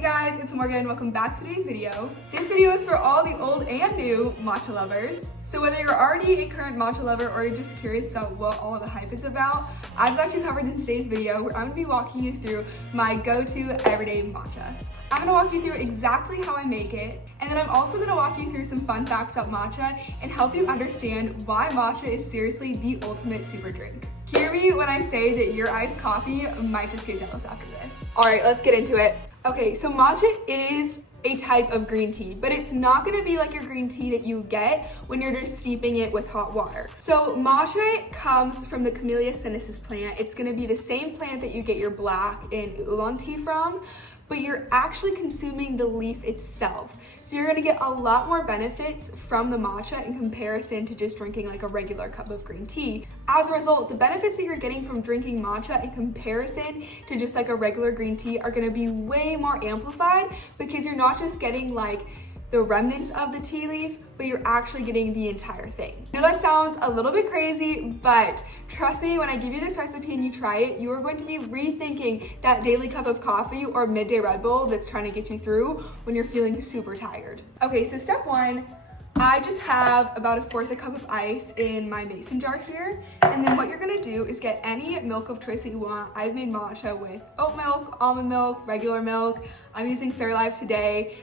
Hey guys, it's Morgan. Welcome back to today's video. This video is for all the old and new matcha lovers. So whether you're already a current matcha lover or you're just curious about what all the hype is about, I've got you covered in today's video where I'm gonna be walking you through my go-to everyday matcha. I'm gonna walk you through exactly how I make it, and then I'm also gonna walk you through some fun facts about matcha and help you understand why matcha is seriously the ultimate super drink. Hear me when I say that your iced coffee might just get jealous after this. All right, let's get into it. Okay, so matcha is a type of green tea, but it's not gonna be like your green tea that you get when you're just steeping it with hot water. So matcha comes from the Camellia sinensis plant. It's gonna be the same plant that you get your black and oolong tea from, but you're actually consuming the leaf itself. So you're gonna get a lot more benefits from the matcha in comparison to just drinking like a regular cup of green tea. As a result, the benefits that you're getting from drinking matcha in comparison to just like a regular green tea are gonna be way more amplified because you're not just getting like the remnants of the tea leaf, but you're actually getting the entire thing. Now that sounds a little bit crazy, but trust me, when I give you this recipe and you try it, you are going to be rethinking that daily cup of coffee or midday Red Bull that's trying to get you through when you're feeling super tired. Okay, so step one, I just have about 1/4 cup of ice in my mason jar here. And then what you're gonna do is get any milk of choice that you want. I've made matcha with oat milk, almond milk, regular milk. I'm using Fairlife today,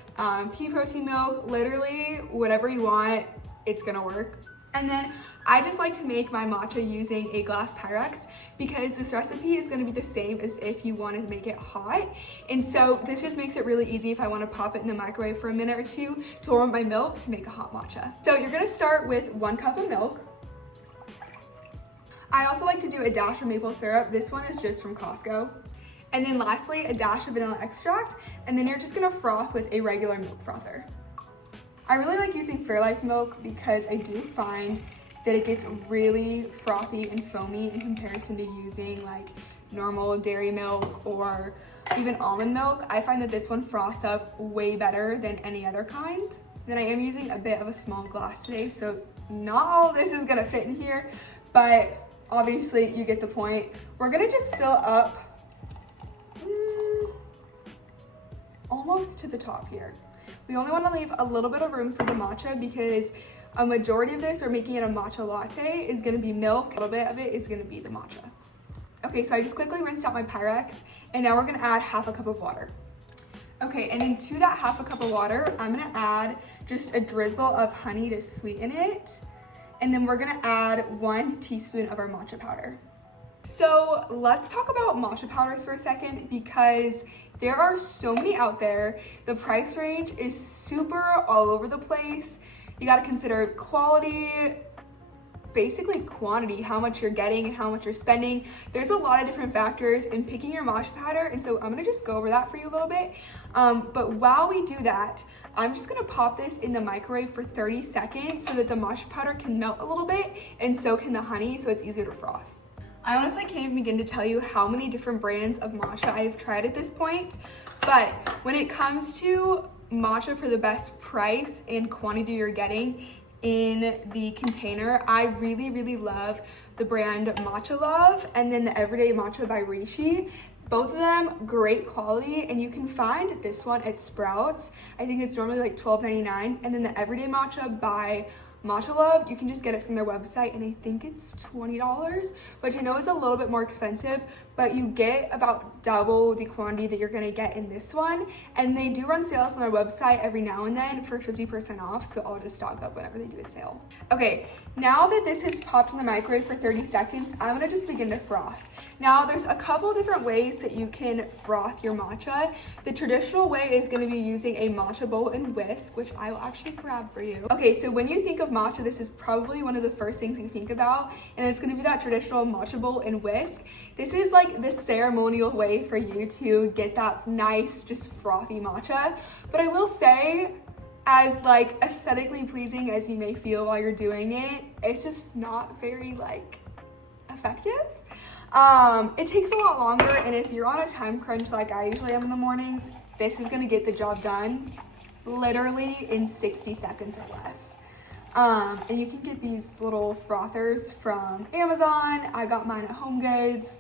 pea protein milk, literally whatever you want, it's gonna work. And then I just like to make my matcha using a glass Pyrex because this recipe is gonna be the same as if you wanted to make it hot. And so this just makes it really easy if I wanna pop it in the microwave for a minute or two to warm up my milk to make a hot matcha. So you're gonna start with 1 cup of milk. I also like to do a dash of maple syrup. This one is just from Costco. And then lastly, a dash of vanilla extract. And then you're just gonna froth with a regular milk frother. I really like using Fairlife milk because I do find that it gets really frothy and foamy in comparison to using like normal dairy milk or even almond milk. I find that this one froths up way better than any other kind. Then I am using a bit of a small glass today, so not all of this is gonna fit in here, but obviously you get the point. We're gonna just fill up almost to the top here. We only want to leave a little bit of room for the matcha because a majority of this, or making it a matcha latte, is going to be milk. A little bit of it is going to be the matcha. Okay, so I just quickly rinsed out my Pyrex, and now we're going to add 1/2 cup of water. Okay, and then to that 1/2 cup of water, I'm going to add just a drizzle of honey to sweeten it, and then we're going to add 1 teaspoon of our matcha powder. So let's talk about matcha powders for a second because there are so many out there. The price range is super all over the place. You gotta consider quality, basically quantity, how much you're getting and how much you're spending. There's a lot of different factors in picking your matcha powder, and so I'm gonna just go over that for you a little bit. But while we do that, I'm just gonna pop this in the microwave for 30 seconds so that the matcha powder can melt a little bit, and so can the honey, so it's easier to froth. I honestly can't even begin to tell you how many different brands of matcha I've tried at this point, but when it comes to matcha for the best price and quantity you're getting in the container, I really, really love the brand Matcha Love and then the Everyday Matcha by Rishi. Both of them, great quality, and you can find this one at Sprouts. I think it's normally like $12.99, and then the Everyday Matcha by Matcha Love, you can just get it from their website, and I think it's $20, which I know is a little bit more expensive, but you get about double the quantity that you're gonna get in this one. And they do run sales on their website every now and then for 50% off, so I'll just stock up whenever they do a sale. Okay, now that this has popped in the microwave for 30 seconds, I'm gonna just begin to froth. Now, there's a couple different ways that you can froth your matcha. The traditional way is gonna be using a matcha bowl and whisk, which I will actually grab for you. Okay, so when you think of matcha, this is probably one of the first things you think about, and it's gonna be that traditional matcha bowl and whisk. This is like the ceremonial way for you to get that nice, just frothy matcha. But I will say, as like aesthetically pleasing as you may feel while you're doing it, it's just not very like effective. It takes a lot longer, and if you're on a time crunch like I usually am in the mornings, this is gonna get the job done literally in 60 seconds or less. And you can get these little frothers from Amazon. I got mine at Home Goods.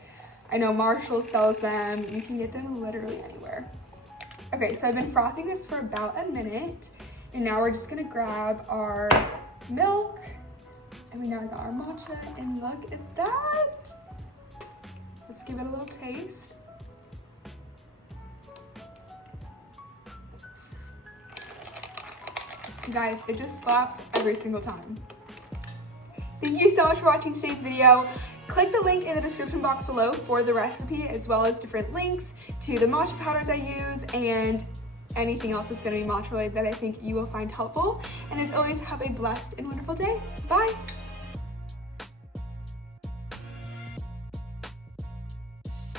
I know Marshall sells them. You can get them literally anywhere. Okay, so I've been frothing this for about a minute, and now we're just gonna grab our milk, and we now got our matcha, and look at that. Let's give it a little taste. Guys, it just slaps every single time. Thank you so much for watching today's video. Click the link in the description box below for the recipe, as well as different links to the matcha powders I use and anything else that's gonna be matcha related that I think you will find helpful. And as always, have a blessed and wonderful day. Bye.